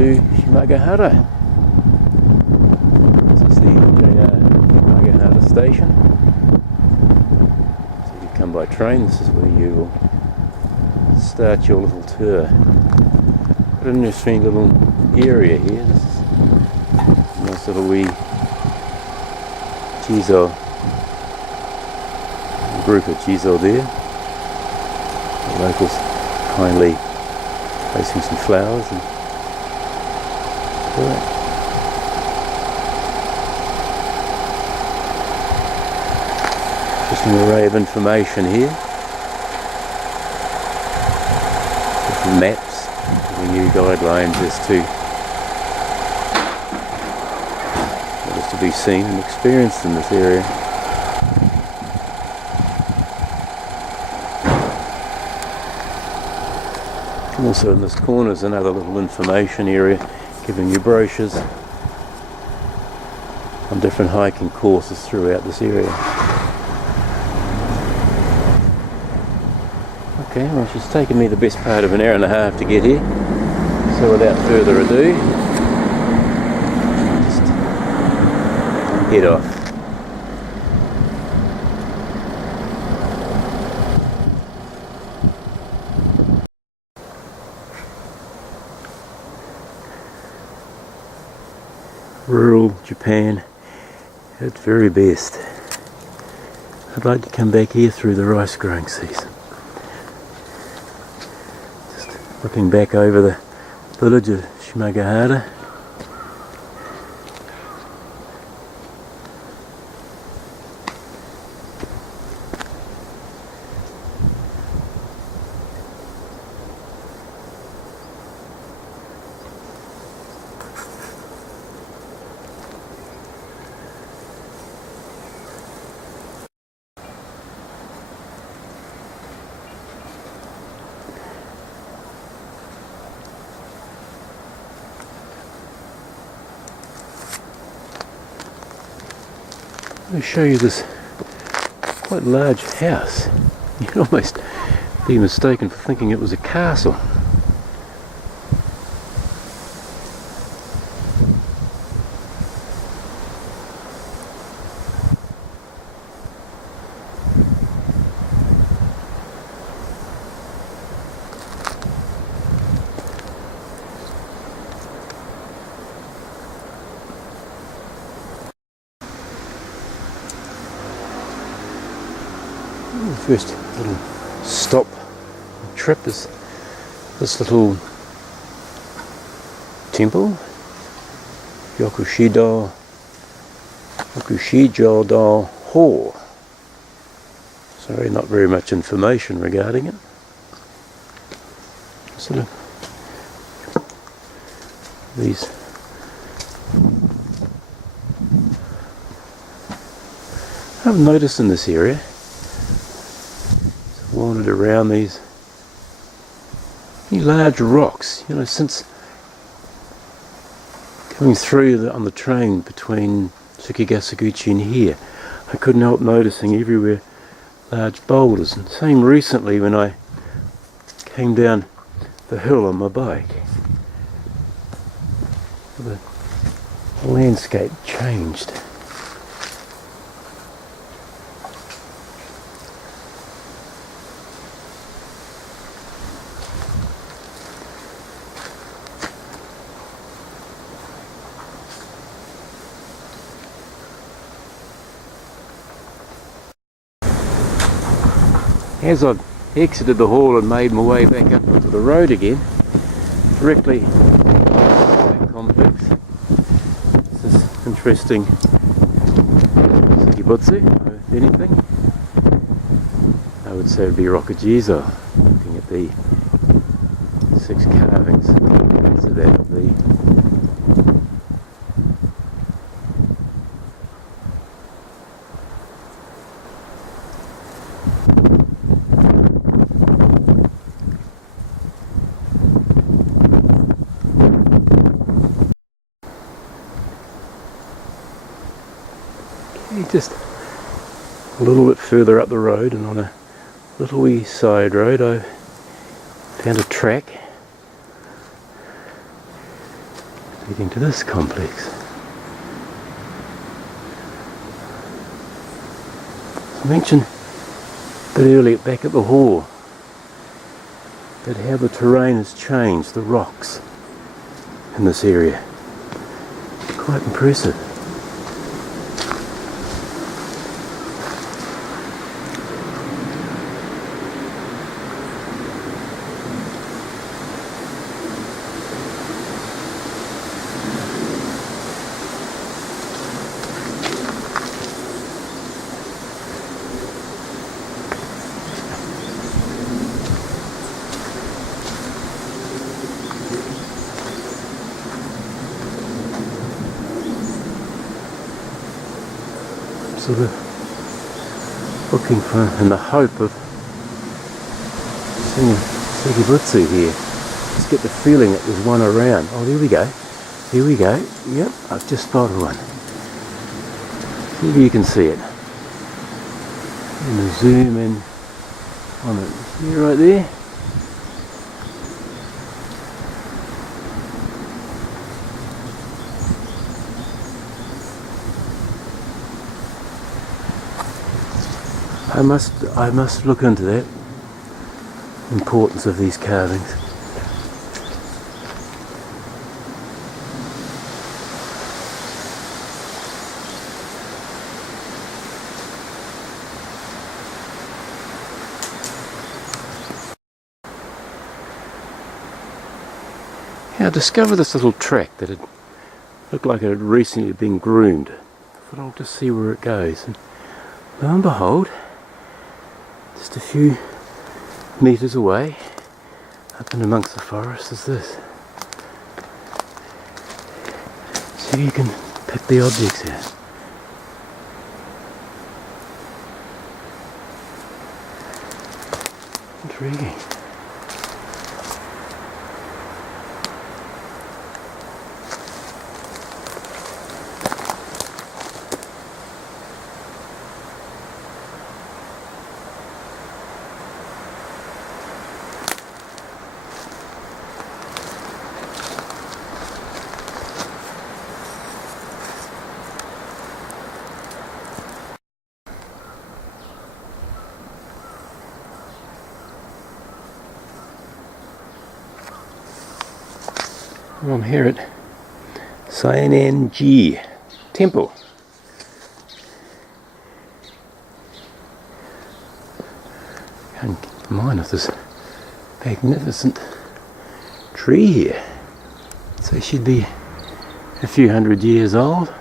to Shimagahara. This is the Shimagahara station. So if you come by train, this is where you will start your little tour. Got an interesting little area here. This is a nice little wee Jizo, group of Jizo there. The locals kindly placing some flowers and just an array of information here. Different maps giving you guidelines as to what is to be seen and experienced in this area. Also in this corner is another little information area giving you brochures on different hiking courses throughout this area. Okay, well it's just taken me the best part of an hour and a half to get here, so without further ado, just head off. Rural Japan at its very best. I'd like to come back here through the rice growing season. Just looking back over the village of Shimagahara. Let me show you this quite large house. You'd almost be mistaken for thinking it was a castle. First little stop trip is this little temple, Yokushijo Hall. Sorry, not very much information regarding it. Sort of these I've noticed in this area. Wandered around these large rocks, you know, since coming through on the train between Tsukigasaguchi and here, I couldn't help noticing everywhere large boulders. And same recently when I came down the hill on my bike. The landscape changed. As I exited the hall and made my way back up onto the road again, directly that complex, this is interesting Sakibutsu, if anything. I would say it would be Rokujizo, looking at the 6 carvings so that of the just a little bit further up the road, and on a little wee side road I found a track into this complex. I mentioned a bit earlier back at the hall that how the terrain has changed, the rocks in this area. Quite impressive. Sort of looking for, in the hope of seeing a Sekibutsu here. Just get the feeling that there's one around. Oh, there we go. Here we go. Yep, I've just spotted one. See if you can see it. I'm going to zoom in on it. See it right there? I must look into that importance of these carvings. Yeah, I discovered this little track that had looked like it had recently been groomed. I thought I'll just see where it goes, and lo and behold, just a few metres away, up in amongst the forest, is this. See if you can pick the objects out. Intriguing. I'm here at Sainenji Temple. Can't mind of this magnificent tree here. So it should be a few hundred years old,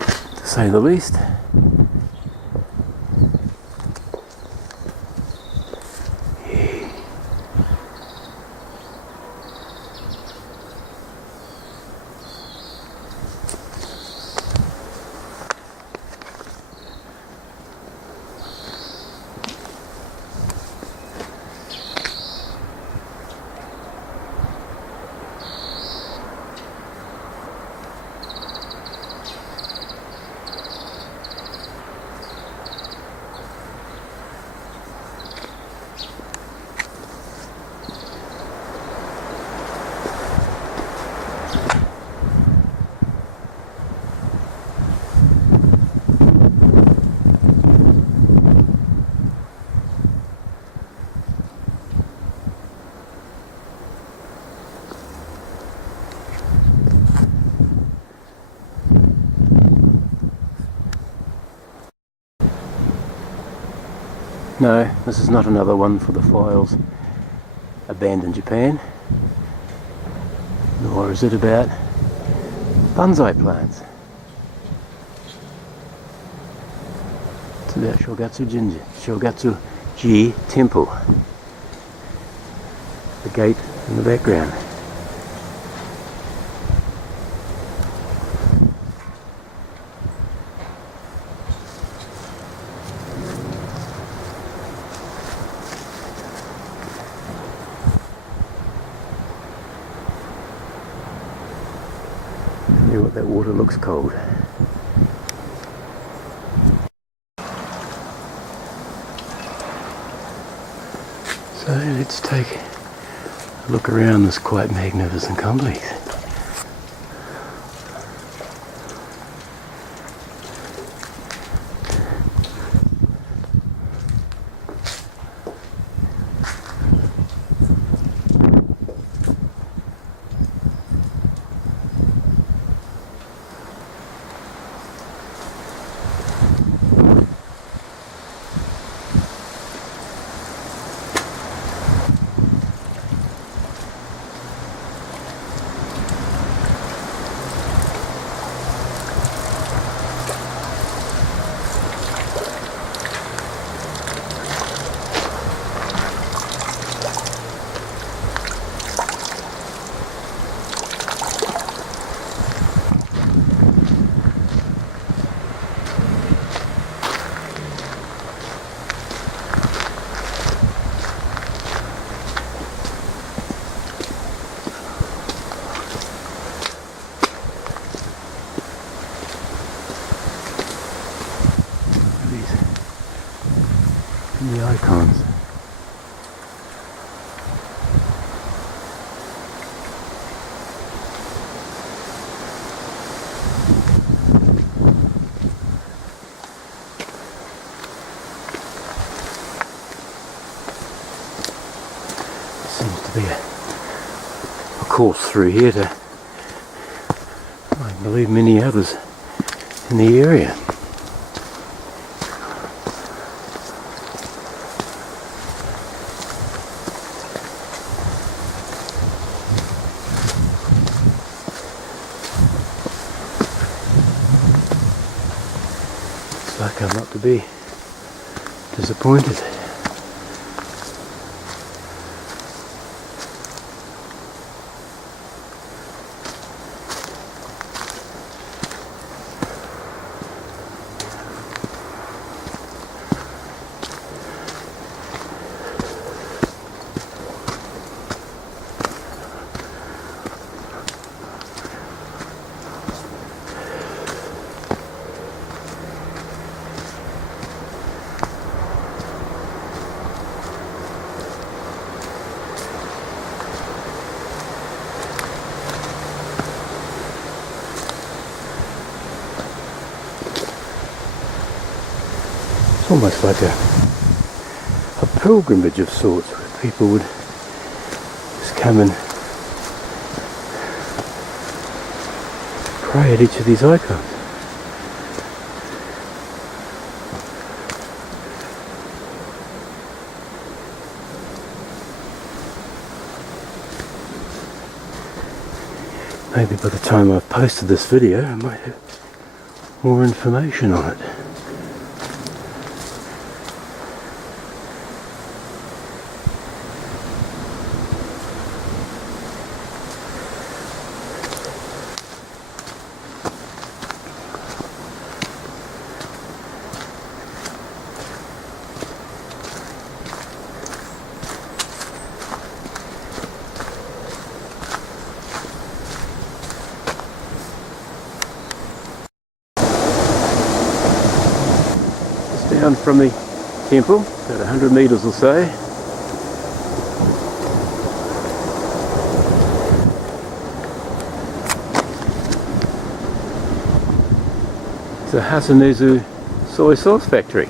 to say the least. No, this is not another one for the files abandoned Japan, nor is it about bonsai plants. It's about Shogatsu-ji Temple, the gate in the background. That water looks cold. So let's take a look around this quite magnificent complex. and the icons. Seems to be a course through here to, I believe, many others in the area. Looks like I'm not to be disappointed. It's almost like a pilgrimage of sorts, where people would just come and pray at each of these icons. Maybe by the time I've posted this video I might have more information on it. Down from the temple, about 100 metres or so. It's a Hasanezu soy sauce factory.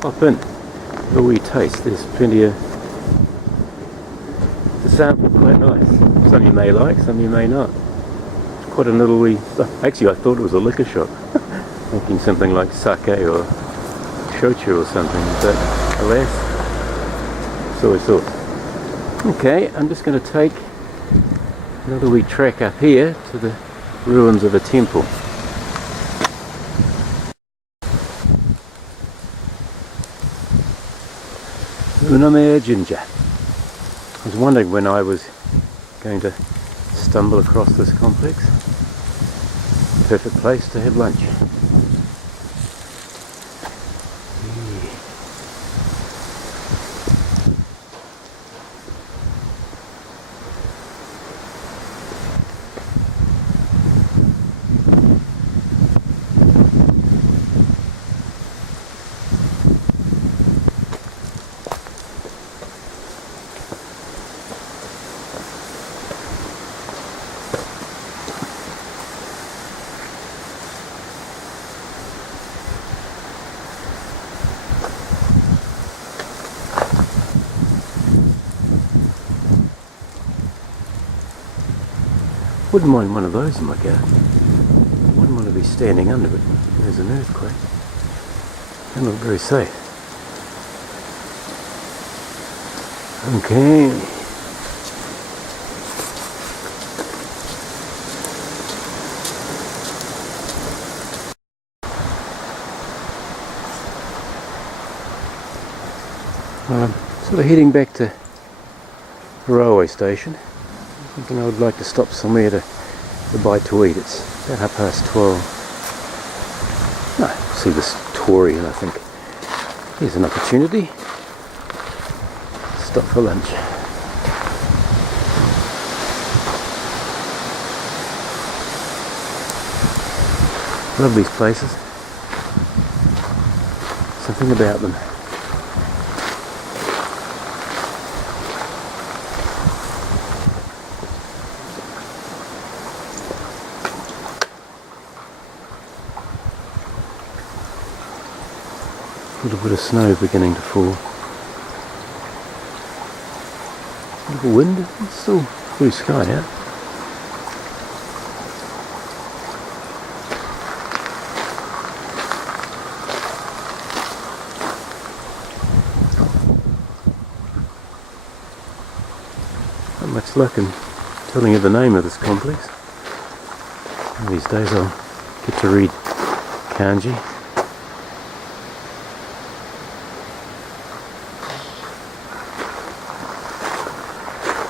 Pop in for a wee taste. There's plenty of the sample, quite nice. Some you may like, some you may not. It's quite a little wee stuff. Actually, I thought it was a liquor shop. Thinking something like sake or shochu or something, but alas, soy sauce. Okay, I'm just going to take another wee trek up here to the ruins of a temple. Uname Jinja. I was wondering when I was going to stumble across this complex. Perfect place to have lunch. Wouldn't mind one of those in my garden. Wouldn't want to be standing under it. There's an earthquake. Doesn't look very safe. Okay. Well, I'm sort of heading back to the railway station. Thinking I would like to stop somewhere to buy to eat. It's about 12:30. No, see this Tory and I think here's an opportunity. Stop for lunch. Love these places. Something about them. A little bit of snow beginning to fall. A little wind, it's still blue sky out. Not much luck in telling you the name of this complex. One of these days I'll get to read kanji.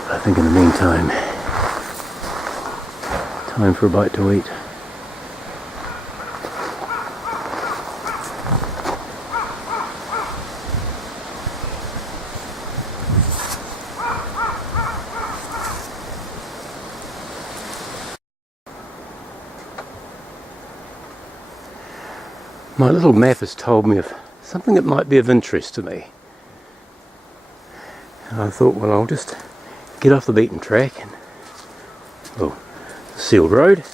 I think in the meantime, time for a bite to eat. My little map has told me of something that might be of interest to me. And I thought, well, I'll just get off the beaten track and, well, the sealed road,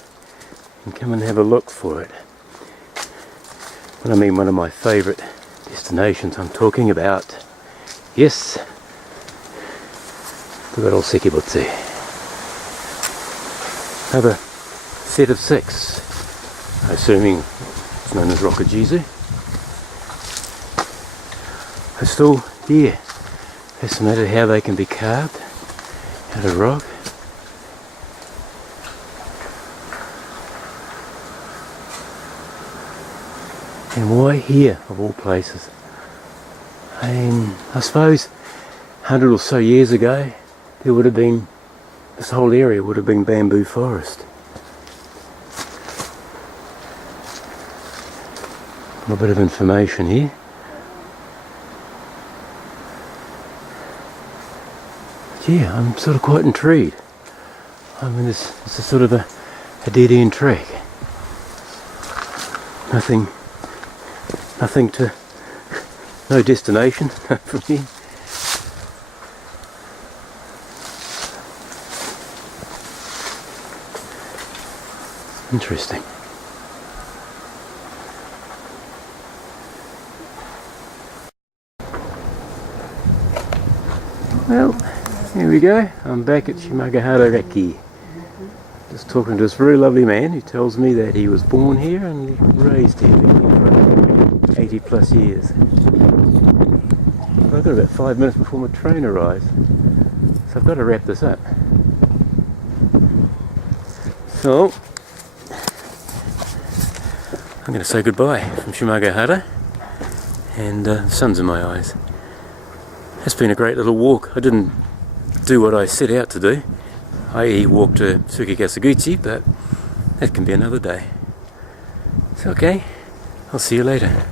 and come and have a look for it. When I mean one of my favourite destinations, I'm talking about, yes, the good old Sekibutsu. Another set of 6, assuming it's known as Rokujizu. I'm still here, fascinated how they can be carved out of rock. And why here, of all places? I suppose 100 or so years ago, there would have been, this whole area would have been bamboo forest. A little bit of information here. Yeah, I'm sort of quite intrigued. I mean, this is sort of a dead-end track. Nothing to, no destination from here. Interesting. Well, here we go. I'm back at Shimagahara Reki. Just talking to this very lovely man who tells me that he was born here and raised here for 80 plus years. I've got about 5 minutes before my train arrives, so I've got to wrap this up. So, I'm going to say goodbye from Shimagahara, and the sun's in my eyes. It's been a great little walk. I didn't do what I set out to do, i.e. walk to Tsukigasaguchi, but that can be another day. It's okay. I'll see you later.